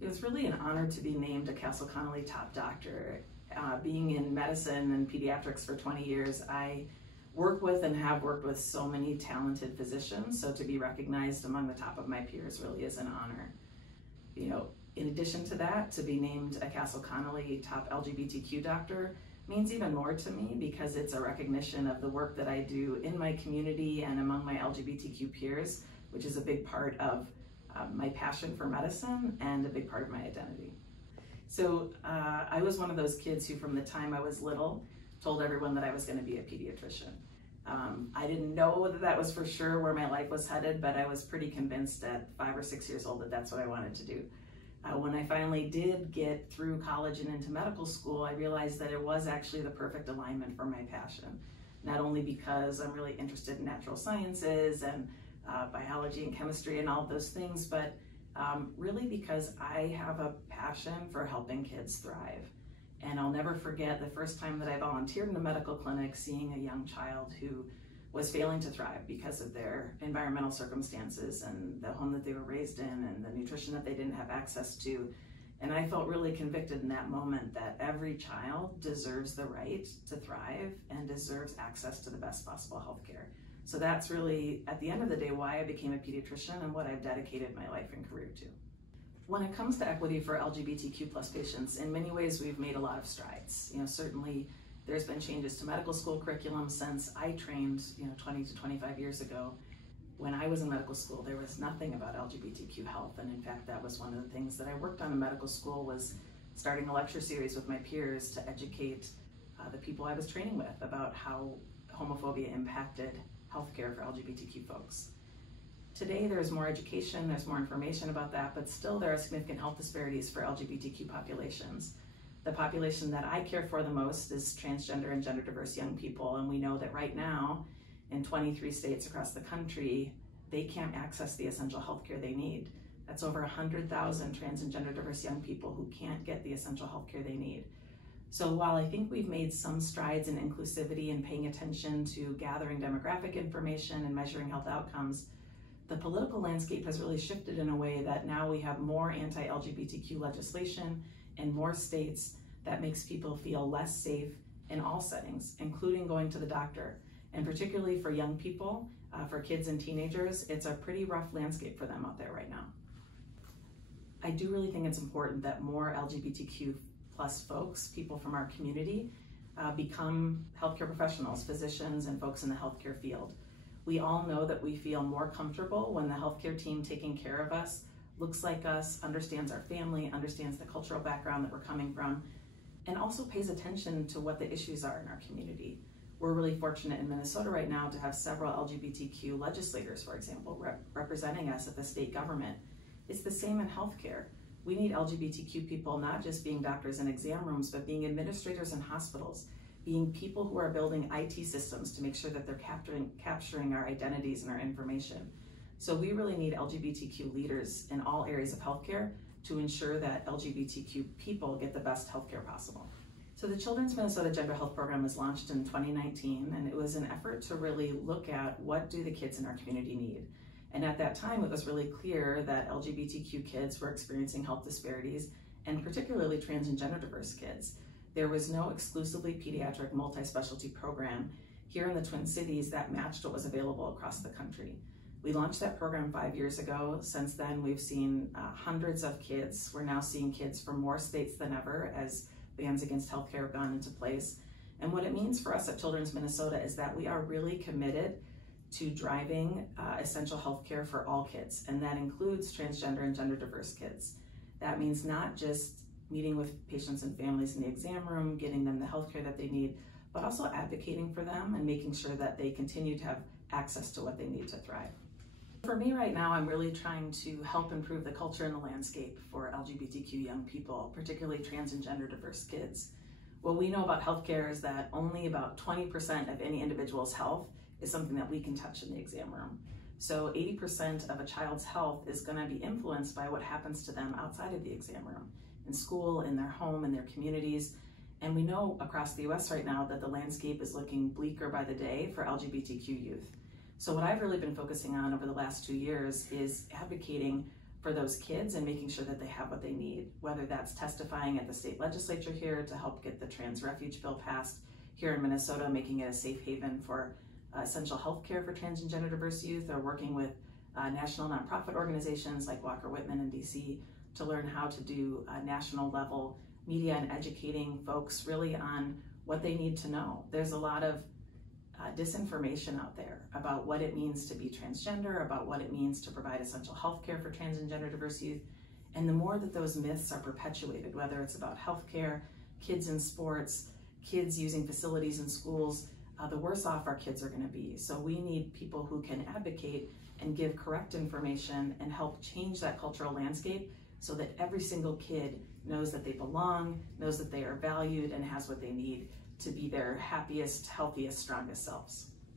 It was really an honor to be named a Castle Connolly Top Doctor. Being in medicine and pediatrics for 20 years, I work with and have worked with so many talented physicians, so to be recognized among the top of my peers really is an honor. You know, in addition to that, to be named a Castle Connolly Top LGBTQ Doctor means even more to me because it's a recognition of the work that I do in my community and among my LGBTQ peers, which is a big part of my passion for medicine and a big part of my identity. So I was one of those kids who from the time I was little told everyone that I was going to be a pediatrician. I didn't know that that was for sure where my life was headed, but I was pretty convinced at 5 or 6 years old that that's what I wanted to do. When I finally did get through college and into medical school, I realized that it was actually the perfect alignment for my passion. Not only because I'm really interested in natural sciences and biology and chemistry and all of those things, but really because I have a passion for helping kids thrive. And I'll never forget the first time that I volunteered in a medical clinic, seeing a young child who was failing to thrive because of their environmental circumstances and the home that they were raised in and the nutrition that they didn't have access to. And I felt really convicted in that moment that every child deserves the right to thrive and deserves access to the best possible healthcare. So that's really, at the end of the day, why I became a pediatrician and what I've dedicated my life and career to. When it comes to equity for LGBTQ plus patients, in many ways we've made a lot of strides. You know, certainly there's been changes to medical school curriculum since I trained, 20 to 25 years ago. When I was in medical school, there was nothing about LGBTQ health, and in fact, that was one of the things that I worked on in medical school, was starting a lecture series with my peers to educate the people I was training with about how homophobia impacted healthcare for LGBTQ folks. Today, there's more education, there's more information about that, but still there are significant health disparities for LGBTQ populations. The population that I care for the most is transgender and gender diverse young people, and we know that right now, in 23 states across the country, they can't access the essential healthcare they need. That's over 100,000 trans and gender diverse young people who can't get the essential healthcare they need. So while I think we've made some strides in inclusivity and paying attention to gathering demographic information and measuring health outcomes, the political landscape has really shifted in a way that now we have more anti-LGBTQ legislation in more states that makes people feel less safe in all settings, including going to the doctor. And particularly for young people, for kids and teenagers, it's a pretty rough landscape for them out there right now. I do really think it's important that more LGBTQ plus folks, people from our community, become healthcare professionals, physicians, and folks in the healthcare field. We all know that we feel more comfortable when the healthcare team taking care of us looks like us, understands our family, understands the cultural background that we're coming from, and also pays attention to what the issues are in our community. We're really fortunate in Minnesota right now to have several LGBTQ legislators, for example, representing us at the state government. It's the same in healthcare. We need LGBTQ people not just being doctors in exam rooms, but being administrators in hospitals, being people who are building IT systems to make sure that they're capturing our identities and our information. So we really need LGBTQ leaders in all areas of healthcare to ensure that LGBTQ people get the best healthcare possible. So the Children's Minnesota Gender Health Program was launched in 2019, and it was an effort to really look at what do the kids in our community need. And at that time, it was really clear that LGBTQ kids were experiencing health disparities, and particularly trans and gender diverse kids. There was no exclusively pediatric multi-specialty program here in the Twin Cities that matched what was available across the country. We launched that program 5 years ago. Since then, we've seen hundreds of kids. We're now seeing kids from more states than ever as bans against healthcare have gone into place. And what it means for us at Children's Minnesota is that we are really committed to driving essential healthcare for all kids, and that includes transgender and gender diverse kids. That means not just meeting with patients and families in the exam room, getting them the healthcare that they need, but also advocating for them and making sure that they continue to have access to what they need to thrive. For me right now, I'm really trying to help improve the culture and the landscape for LGBTQ young people, particularly trans and gender diverse kids. What we know about healthcare is that only about 20% of any individual's health is something that we can touch in the exam room. So 80% of a child's health is going to be influenced by what happens to them outside of the exam room, in school, in their home, in their communities. And we know across the US right now that the landscape is looking bleaker by the day for LGBTQ youth. So what I've really been focusing on over the last 2 years is advocating for those kids and making sure that they have what they need, whether that's testifying at the state legislature here to help get the trans refuge bill passed here in Minnesota, making it a safe haven for essential health care for trans and gender diverse youth, or working with national nonprofit organizations like Walker Whitman in DC to learn how to do national level media and educating folks really on what they need to know. There's a lot of disinformation out there about what it means to be transgender, about what it means to provide essential health care for trans and gender diverse youth. And the more that those myths are perpetuated, whether it's about healthcare, kids in sports, kids using facilities in schools, the worse off our kids are going to be. So we need people who can advocate and give correct information and help change that cultural landscape so that every single kid knows that they belong, knows that they are valued, and has what they need to be their happiest, healthiest, strongest selves.